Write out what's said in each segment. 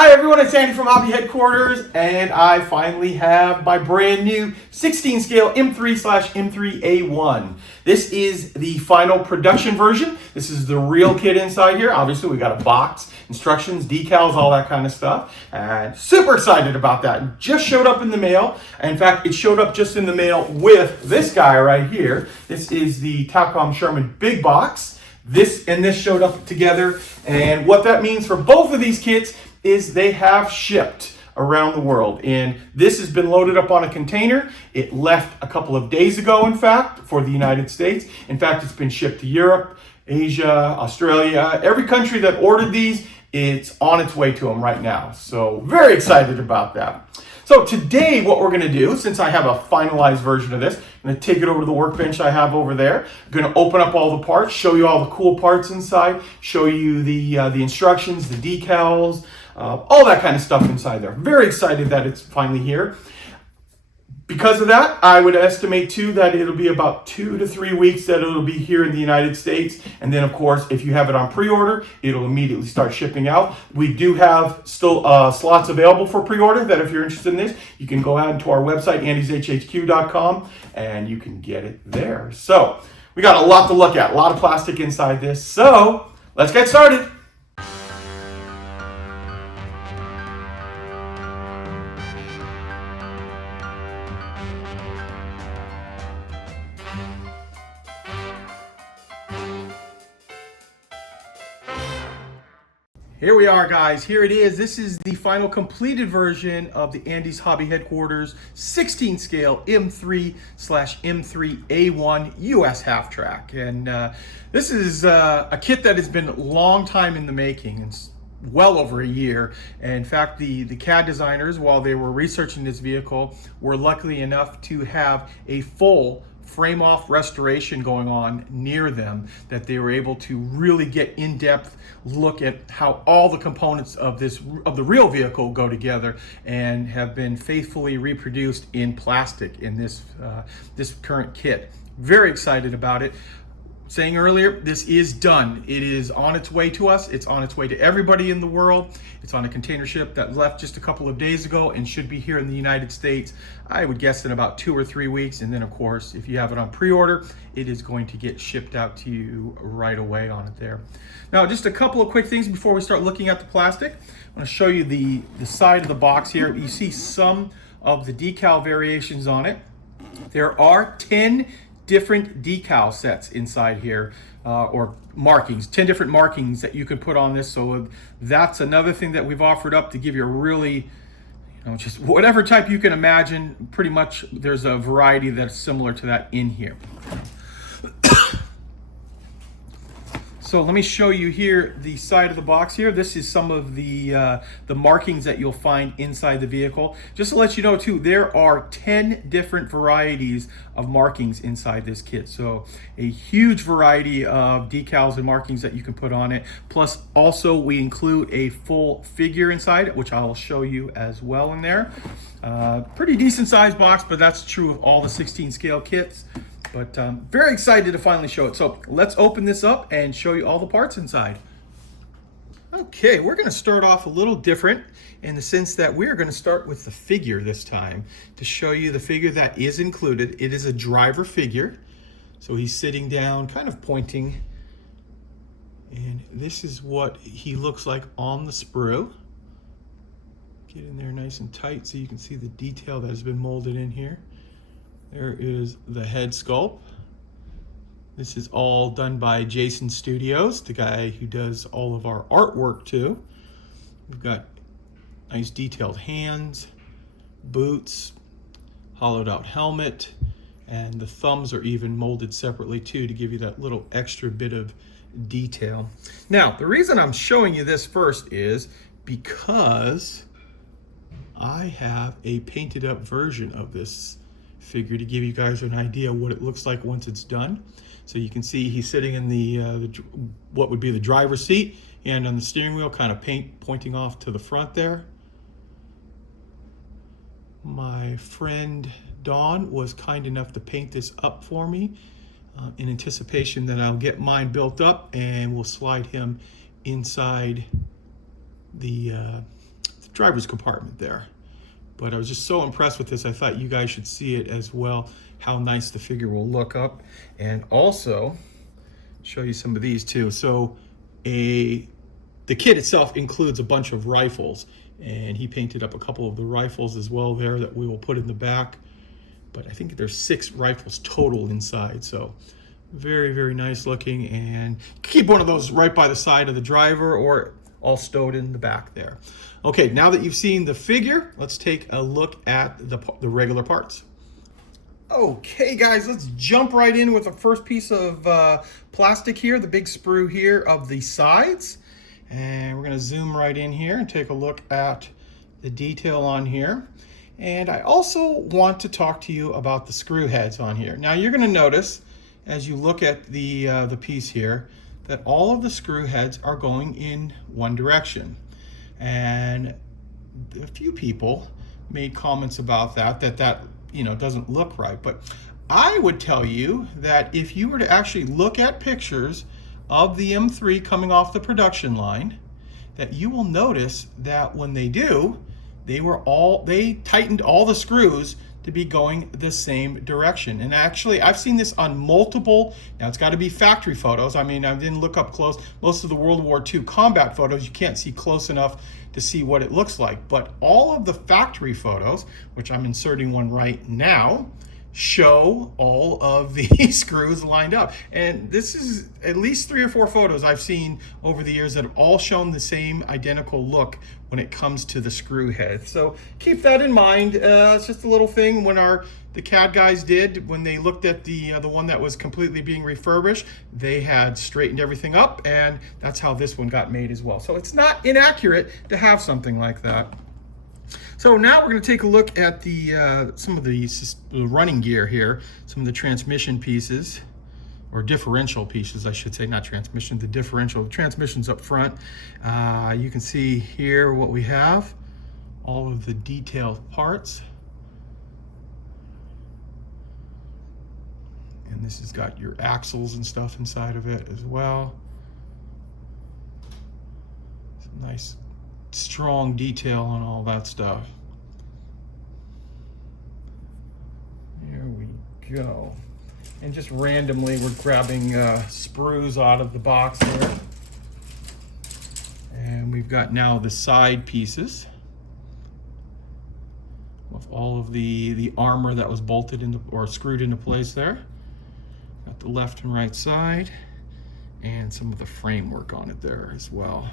Hi everyone, it's Andy from Hobby Headquarters, and I finally have my brand new 16 scale M3/M3A1. This is the final production version. This is the real kit inside here. Obviously we got a box, instructions, decals, all that kind of stuff. And super excited about that. It just showed up in the mail. In fact, it showed up just in the mail with this guy right here. This is the Talcom Sherman Big Box. This and this showed up together, and what that means for both of these kits is they have shipped around the world, and this has been loaded up on a container. It left a couple of days ago, in fact, for the United States. In fact, it's been shipped to Europe, Asia, Australia, every country that ordered these. It's on its way to them right now, so very excited about that. So today what we're going to do, since I have a finalized version of this, I'm going to take it over to the workbench I have over there. I'm going to open up all the parts, show you all the cool parts inside, show you the instructions, the decals, all that kind of stuff inside there. Very excited that it's finally here. Because of that, I would estimate too that it'll be about 2 to 3 weeks that it'll be here in the United States. And then of course, if you have it on pre-order, it'll immediately start shipping out. We do have still slots available for pre-order, that if you're interested in this, you can go out to our website, andyshhq.com, and you can get it there. So we got a lot to look at, a lot of plastic inside this. So let's get started. Here we are, guys. Here it is. This is the final completed version of the Andy's Hobby Headquarters 16 scale M3/M3A1 US Halftrack. And this is a kit that has been a long time in the making. It's well over a year. And in fact, the CAD designers, while they were researching this vehicle, were lucky enough to have a full frame-off restoration going on near them, that they were able to really get in-depth look at how all the components of the real vehicle go together, and have been faithfully reproduced in plastic in this current kit. Very excited about it. Saying earlier, this is done. It is on its way to us. It's on its way to everybody in the world. It's on a container ship that left just a couple of days ago and should be here in the United States, I would guess, in about 2 or 3 weeks. And then of course, if you have it on pre-order, it is going to get shipped out to you right away on it there. Now, just a couple of quick things before we start looking at the plastic. I'm going to show you the side of the box here. You see some of the decal variations on it. There are 10 different decal sets inside here, or markings, 10 different markings that you can put on this. So that's another thing that we've offered up to give you a really, just whatever type you can imagine. Pretty much there's a variety that's similar to that in here. So let me show you here the side of the box here. This is some of the markings that you'll find inside the vehicle. Just to let you know too, there are 10 different varieties of markings inside this kit. So a huge variety of decals and markings that you can put on it. Plus also we include a full figure inside, which I'll show you as well in there. Pretty decent sized box, but that's true of all the 16 scale kits. But very excited to finally show it. So let's open this up and show you all the parts inside. Okay, we're going to start off a little different in the sense that we're going to start with the figure this time to show you the figure that is included. It is a driver figure. So he's sitting down, kind of pointing. And this is what he looks like on the sprue. Get in there nice and tight so you can see the detail that has been molded in here. There is the head sculpt. This is all done by Jason Studios, the guy who does all of our artwork too. We've got nice detailed hands, boots, hollowed out helmet, and the thumbs are even molded separately too to give you that little extra bit of detail. Now, the reason I'm showing you this first is because I have a painted up version of this figure to give you guys an idea what it looks like once it's done. So you can see he's sitting in the what would be the driver's seat, and on the steering wheel, kind of pointing off to the front there. My friend Dawn was kind enough to paint this up for me in anticipation that I'll get mine built up and we'll slide him inside the driver's compartment there. But I was just so impressed with this, I thought you guys should see it as well, how nice the figure will look up. And also, show you some of these too. So the kit itself includes a bunch of rifles, and he painted up a couple of the rifles as well there that we will put in the back. But I think there's 6 rifles total inside, so very, very nice looking. And keep one of those right by the side of the driver or all stowed in the back there. Okay, now that you've seen the figure, let's take a look at the regular parts. Okay guys, let's jump right in with the first piece of plastic here, the big sprue here of the sides. And we're gonna zoom right in here and take a look at the detail on here. And I also want to talk to you about the screw heads on here. Now you're gonna notice as you look at the piece here that all of the screw heads are going in one direction. And a few people made comments about that doesn't look right. But I would tell you that if you were to actually look at pictures of the M3 coming off the production line, that you will notice that when they do, they tightened all the screws to be going the same direction. And actually, I've seen this on multiple, now it's got to be factory photos. I mean, I didn't look up close. Most of the World War II combat photos, you can't see close enough to see what it looks like. But all of the factory photos, which I'm inserting one right now, show all of the screws lined up. And this is at least 3 or 4 photos I've seen over the years that have all shown the same identical look when it comes to the screw head. So keep that in mind. It's just a little thing when the CAD guys did, when they looked at the one that was completely being refurbished, they had straightened everything up, and that's how this one got made as well. So it's not inaccurate to have something like that. So now we're going to take a look at some of the running gear here, some of the transmission pieces, or differential pieces, I should say, not transmission, the differential. The transmission's up front. You can see here what we have, all of the detailed parts. And this has got your axles and stuff inside of it as well. Some nice strong detail on all that stuff. Here we go. And just randomly we're grabbing sprues out of the box there. And we've got now the side pieces with all of the armor that was bolted into or screwed into place there. Got the left and right side and some of the framework on it there as well.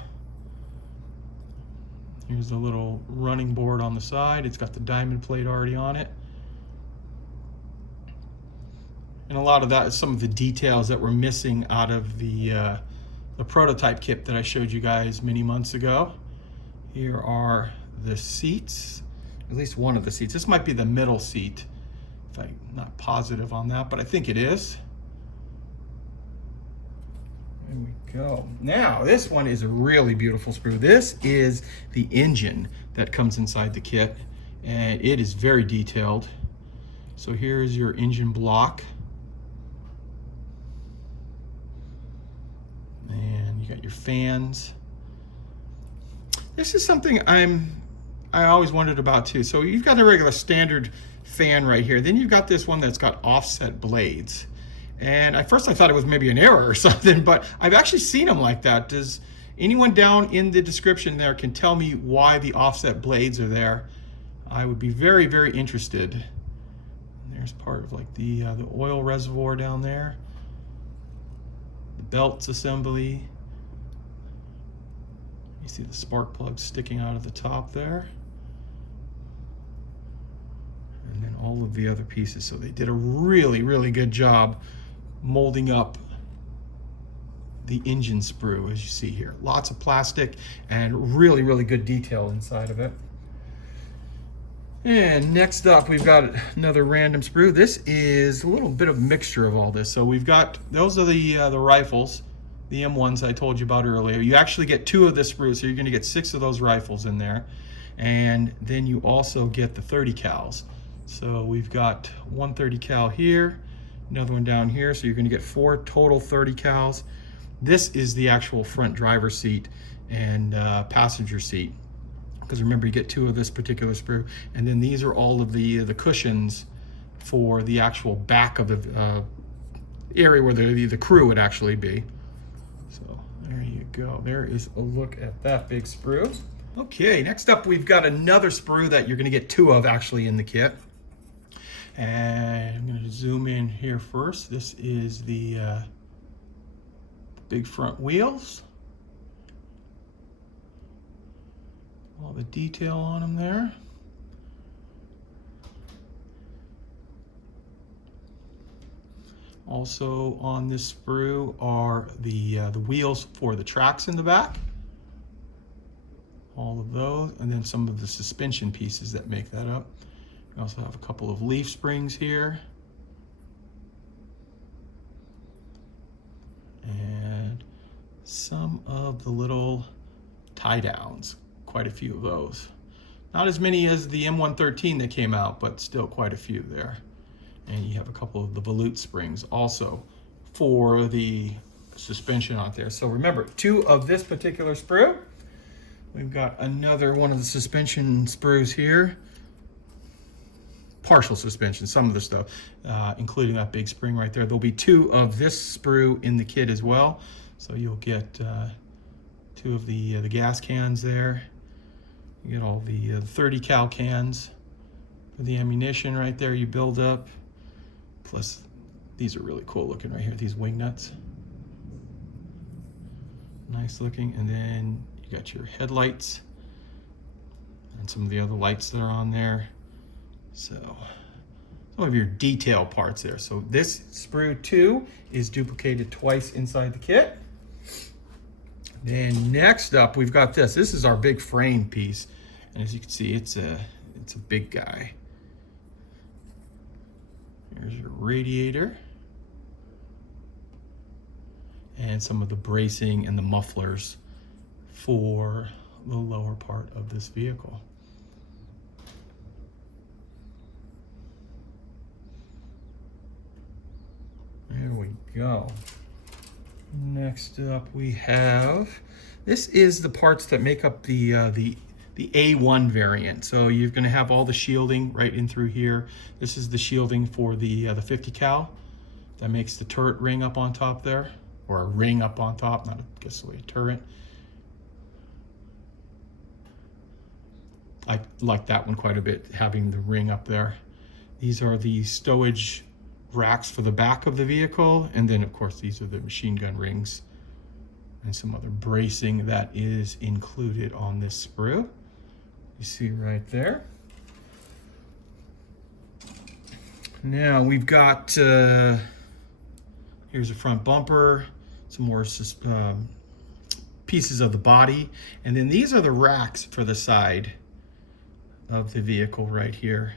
Here's the little running board on the side. It's got the diamond plate already on it. And a lot of that is some of the details that were missing out of the prototype kit that I showed you guys many months ago. Here are the seats, at least one of the seats. This might be the middle seat, if I'm not positive on that, but I think it is. There we go. Now, this one is a really beautiful sprue. This is the engine that comes inside the kit, and it is very detailed. So here's your engine block. And you got your fans. This is something I always wondered about too. So you've got a regular standard fan right here. Then you've got this one that's got offset blades. And at first I thought it was maybe an error or something, but I've actually seen them like that. Does anyone down in the description there can tell me why the offset blades are there? I would be very, very interested. And there's part of like the oil reservoir down there. The belts assembly. You see the spark plugs sticking out of the top there. And then all of the other pieces. So they did a really, really good job molding up the engine sprue, as you see here. Lots of plastic and really, really good detail inside of it. And next up, we've got another random sprue. This is a little bit of mixture of all this. So we've got, those are the rifles, the M1s I told you about earlier. You actually get 2 of this sprue, so you're gonna get 6 of those rifles in there. And then you also get the 30 cals. So we've got one 30 cal here, another one down here, so you're going to get 4 total 30 cals. This is the actual front driver's seat and passenger seat because remember you get 2 of this particular sprue, and then these are all of the cushions for the actual back of the area where the crew would actually be. So there you go. There is a look at that big sprue. Okay, next up we've got another sprue that you're going to get 2 of actually in the kit. And I'm going to zoom in here first. This is the big front wheels. All the detail on them there. Also on this sprue are the wheels for the tracks in the back. All of those, and then some of the suspension pieces that make that up. We also have a couple of leaf springs here. And some of the little tie downs, quite a few of those. Not as many as the M113 that came out, but still quite a few there. And you have a couple of the volute springs also for the suspension on there. So remember, 2 of this particular sprue. We've got another one of the suspension sprues here. Partial suspension, some of the stuff, including that big spring right there. There'll be 2 of this sprue in the kit as well. So you'll get 2 of the gas cans there. You get all the 30 cal cans for the ammunition right there you build up. Plus, these are really cool looking right here, these wing nuts. Nice looking. And then you got your headlights and some of the other lights that are on there. So some of your detail parts there. So this sprue 2 is duplicated twice inside the kit. Then next up we've got this. This is our big frame piece. And as you can see, it's a big guy. Here's your radiator. And some of the bracing and the mufflers for the lower part of this vehicle. There we go. Next up we have, this is the parts that make up the A1 variant. So you're going to have all the shielding right in through here. This is the shielding for the 50 cal that makes the turret ring up on top there, or a ring up on top, not necessarily a turret. I like that one quite a bit, having the ring up there. These are the stowage racks for the back of the vehicle, and then of course these are the machine gun rings and some other bracing that is included on this sprue. You see right there. Now we've got here's a front bumper, some more pieces of the body, and then these are the racks for the side of the vehicle right here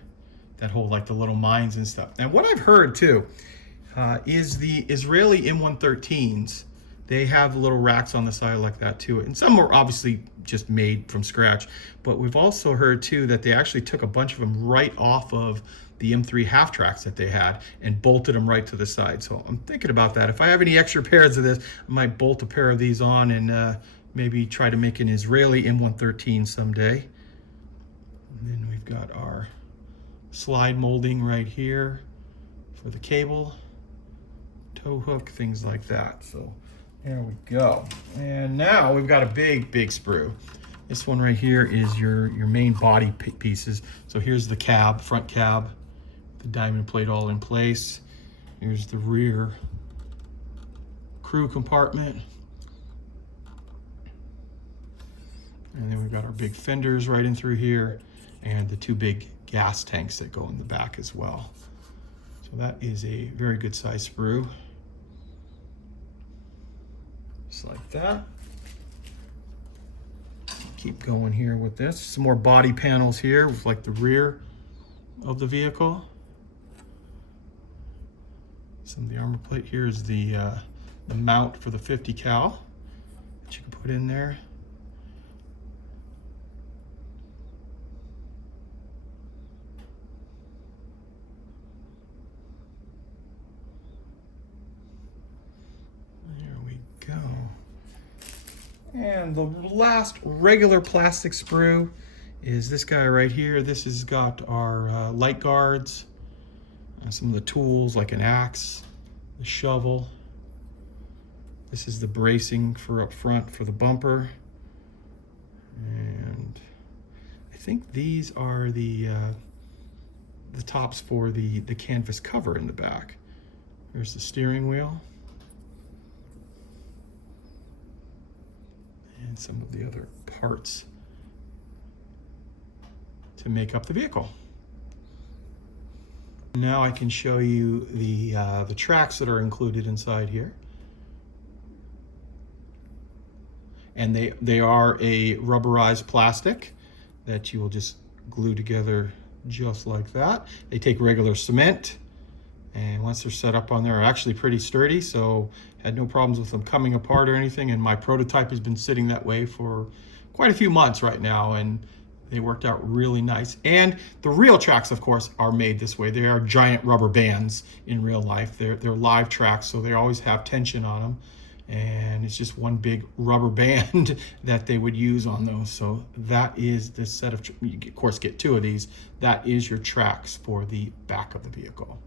that hold like the little mines and stuff. And what I've heard too is the Israeli M113s, they have little racks on the side like that too. And some are obviously just made from scratch, but we've also heard too that they actually took a bunch of them right off of the M3 Halftracks that they had and bolted them right to the side. So I'm thinking about that. If I have any extra pairs of this, I might bolt a pair of these on and maybe try to make an Israeli M113 someday. And then we've got our slide molding right here for the cable, tow hook, things like that. So there we go. And now we've got a big sprue. This one right here is your main body pieces. So here's the cab, front cab, the diamond plate all in place. Here's the rear crew compartment. And then we've got our big fenders right in through here, and the 2 big gas tanks that go in the back as well. So that is a very good size sprue. Just like that. Keep going here with this. Some more body panels here with like the rear of the vehicle. Some of the armor plate here is the mount for the 50 cal that you can put in there. And the last regular plastic sprue is this guy right here. This has got our light guards, some of the tools like an axe, the shovel. This is the bracing for up front for the bumper. And I think these are the tops for the canvas cover in the back. There's the steering wheel. And some of the other parts to make up the vehicle. Now I can show you the tracks that are included inside here. And they are a rubberized plastic that you will just glue together just like that. They take regular cement, and once they're set up on there, are actually pretty sturdy, so had no problems with them coming apart or anything. And my prototype has been sitting that way for quite a few months right now, and they worked out really nice. And the real tracks, of course, are made this way. They are giant rubber bands in real life. They're live tracks, so they always have tension on them. And it's just one big rubber band that they would use on those. So that is the set of, you of course get two of these. That is your tracks for the back of the vehicle.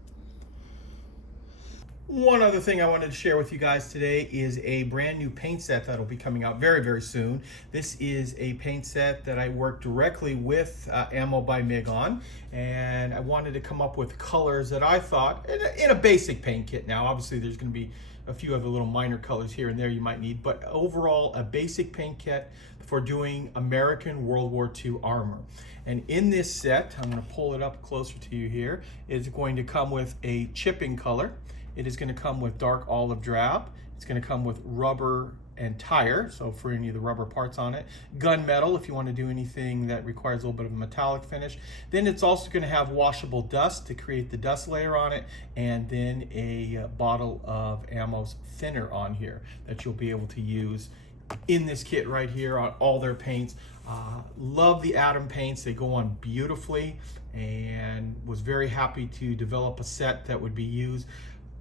One other thing I wanted to share with you guys today is a brand new paint set that'll be coming out very, very soon. This is a paint set that I worked directly with Ammo by MIG on, and I wanted to come up with colors that I thought, in a basic paint kit. Now, obviously there's gonna be a few other little minor colors here and there you might need, but overall a basic paint kit for doing American World War II armor. And in this set, I'm gonna pull it up closer to you here, it's going to come with a chipping color. It is going to come with dark olive drab. It's going to come with rubber and tire, so for any of the rubber parts on it. Gunmetal, if you want to do anything that requires a little bit of a metallic finish. Then it's also going to have washable dust to create the dust layer on it, and then a bottle of ammo's thinner on here that you'll be able to use in this kit right here on all their paints. Love the Atom paints. They go on beautifully, and was very happy to develop a set that would be used.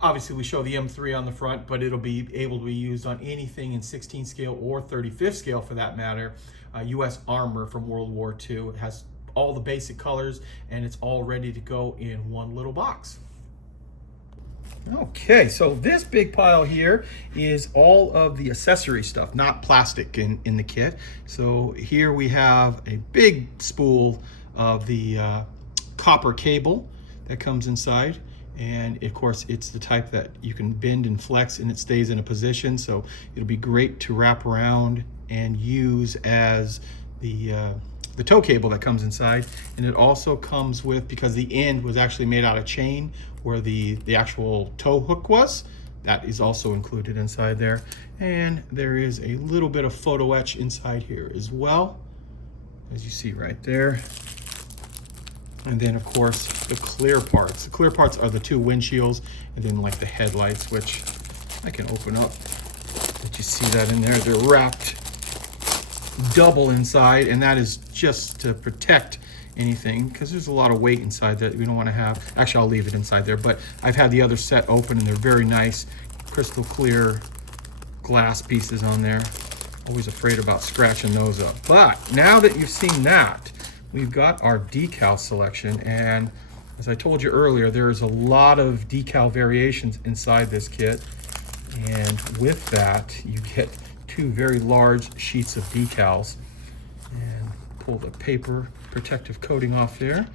Obviously, we show the M3 on the front, but it'll be able to be used on anything in 16 scale or 35th scale for that matter. US armor from World War II. It has all the basic colors, and it's all ready to go in one little box. Okay, so this big pile here is all of the accessory stuff, not plastic in the kit. So here we have a big spool of the copper cable that comes inside. And of course, it's the type that you can bend and flex and it stays in a position. So it'll be great to wrap around and use as the tow cable that comes inside. And it also comes with, because the end was actually made out of chain where the actual tow hook was, that is also included inside there. And there is a little bit of photo etch inside here as well, as you see right there. And then of course the clear parts. The clear parts are the two windshields, and then like the headlights, which I can open up. But you see that in there, they're wrapped double inside, and that is just to protect anything, because there's a lot of weight inside that we don't want to have. Actually, I'll leave it inside there, but I've had the other set open and they're very nice, crystal clear glass pieces on there. Always afraid about scratching those up. But now that you've seen that, we've got our decal selection, and as I told you earlier, there's a lot of decal variations inside this kit, and with that you get two very large sheets of decals. And pull the paper protective coating off there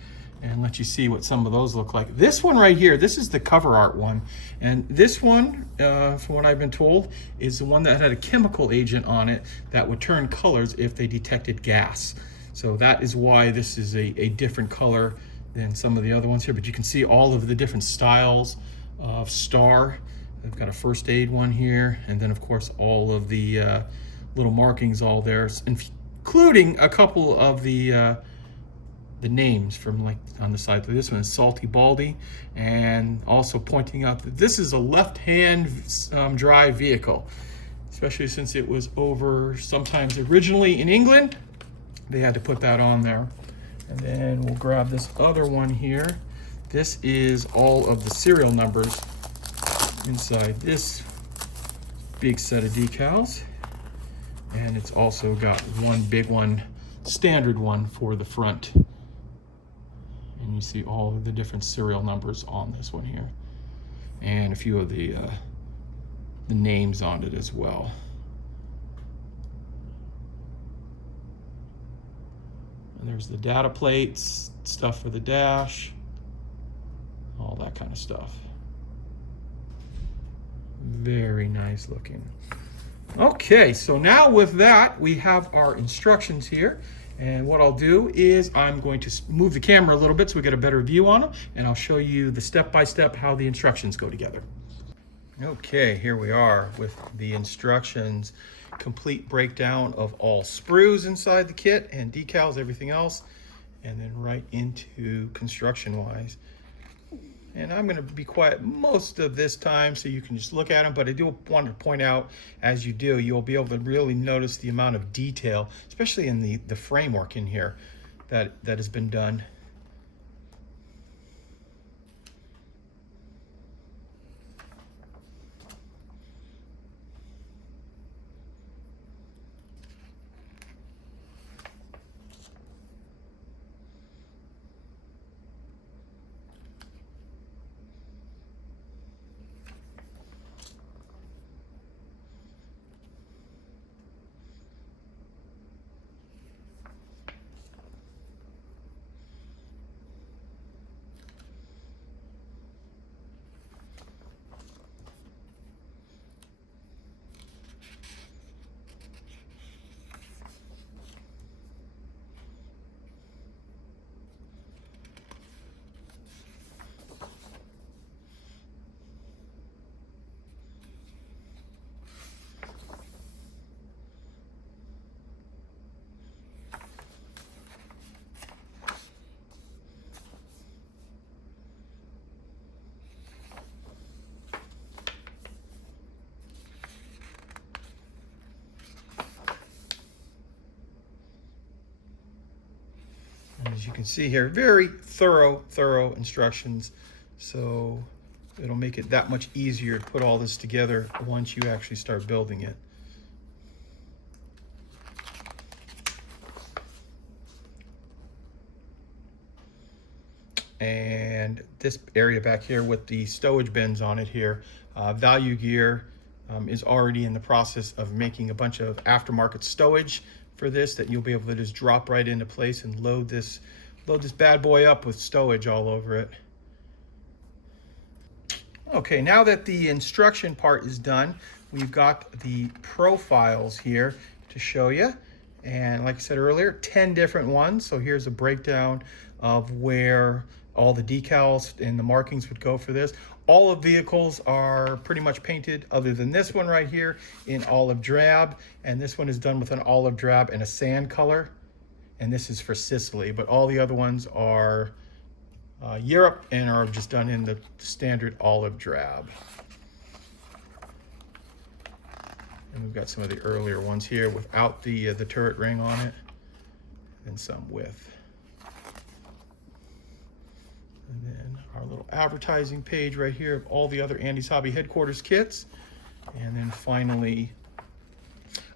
and let you see what some of those look like. This one right here, this is the cover art one, and this one, from what I've been told, is the one that had a chemical agent on it that would turn colors if they detected gas. So that is why this is a different color than some of the other ones here, but you can see all of the different styles of star. I've got a first aid one here, and then of course all of the little markings all there, including a couple of the names from, like, on the side. This one is Salty Baldy, and also pointing out that this is a left-hand drive vehicle, especially since it was over sometimes originally in England. They had to put that on there. And then we'll grab this other one here. This is all of the serial numbers inside this big set of decals. And it's also got one big one standard one for the front. And you see all of the different serial numbers on this one here, and a few of the names on it as well. And there's the data plates, stuff for the dash, all that kind of stuff. Very nice looking. Okay, so now with that, we have our instructions here. And what I'll do is I'm going to move the camera a little bit so we get a better view on them, and I'll show you the step-by-step how the instructions go together. Okay, here we are with the instructions. Complete breakdown of all sprues inside the kit and decals, everything else, and then right into construction-wise. And I'm going to be quiet most of this time so you can just look at them, but I do want to point out, as you do, you'll be able to really notice the amount of detail, especially in the framework in here that has been done. As you can see here, very thorough instructions. So it'll make it that much easier to put all this together once you actually start building it. And this area back here with the stowage bins on it here, Value Gear is already in the process of making a bunch of aftermarket stowage for this that you'll be able to just drop right into place and load this bad boy up with stowage all over it. Okay, now that the instruction part is done, we've got the profiles here to show you. And like I said earlier, 10 different ones. So here's a breakdown of where all the decals and the markings would go for this. All of vehicles are pretty much painted, other than this one right here, in olive drab. And this one is done with an olive drab and a sand color. And this is for Sicily, but all the other ones are Europe and are just done in the standard olive drab. And we've got some of the earlier ones here without the turret ring on it, and some with. And then our little advertising page right here of all the other Andy's Hobby headquarters kits. And then finally,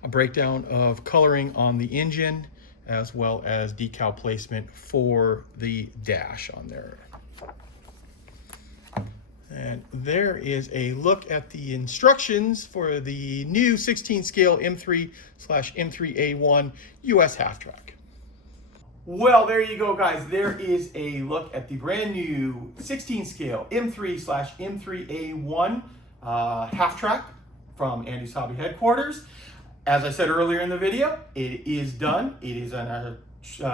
a breakdown of coloring on the engine, as well as decal placement for the dash on there. And there is a look at the instructions for the new 16 scale M3/M3A1 US Halftrack. Well, there you go, guys. There is a look at the brand new 16 scale M3/M3A1 Halftrack from Andy's Hobby headquarters. As I said earlier in the video, it is done. It is in our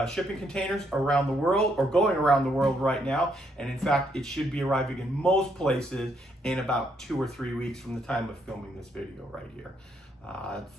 shipping containers around the world, or going around the world right now. And in fact, it should be arriving in most places in about 2 or 3 weeks from the time of filming this video right here.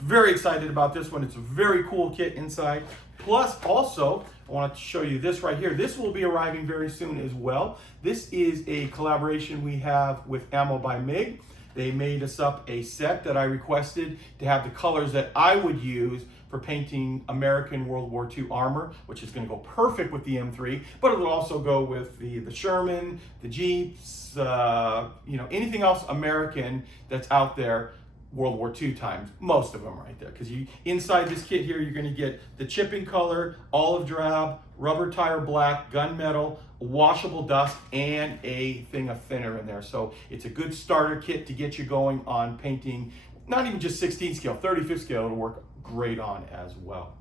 Very excited about this one. It's a very cool kit inside. Plus, also, I want to show you this right here. This will be arriving very soon as well. This is a collaboration we have with Ammo by MiG. They made us up a set that I requested to have the colors that I would use for painting American World War II armor, which is going to go perfect with the M3, but it will also go with the Sherman, the Jeeps, you know, anything else American that's out there. World War II times, most of them right there. Because you inside this kit here, you're going to get the chipping color, olive drab, rubber tire black, gunmetal, washable dust, and a thing of thinner in there. So it's a good starter kit to get you going on painting, not even just 16 scale, 35th scale, it'll work great on as well.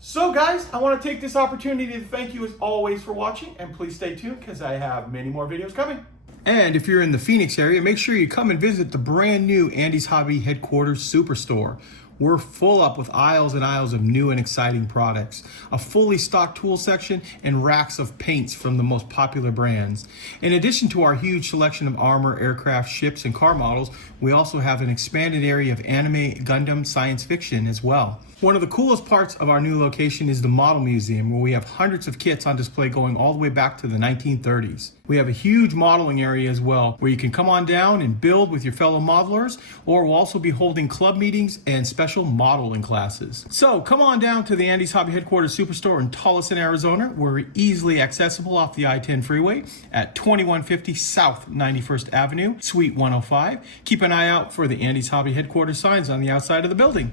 So guys, I want to take this opportunity to thank you as always for watching, and please stay tuned because I have many more videos coming. And if you're in the Phoenix area, make sure you come and visit the brand new Andy's Hobby Headquarters Superstore. We're full up with aisles and aisles of new and exciting products, a fully stocked tool section, and racks of paints from the most popular brands. In addition to our huge selection of armor, aircraft, ships, and car models, we also have an expanded area of anime, Gundam, science fiction as well. One of the coolest parts of our new location is the Model Museum, where we have hundreds of kits on display going all the way back to the 1930s. We have a huge modeling area as well, where you can come on down and build with your fellow modelers, or we'll also be holding club meetings and special modeling classes. So come on down to the Andy's Hobby Headquarters Superstore in TOLLESON, Arizona. We're easily accessible off the I-10 freeway at 2150 South 91st Avenue, Suite 105. Keep an eye out for the Andy's Hobby Headquarters signs on the outside of the building.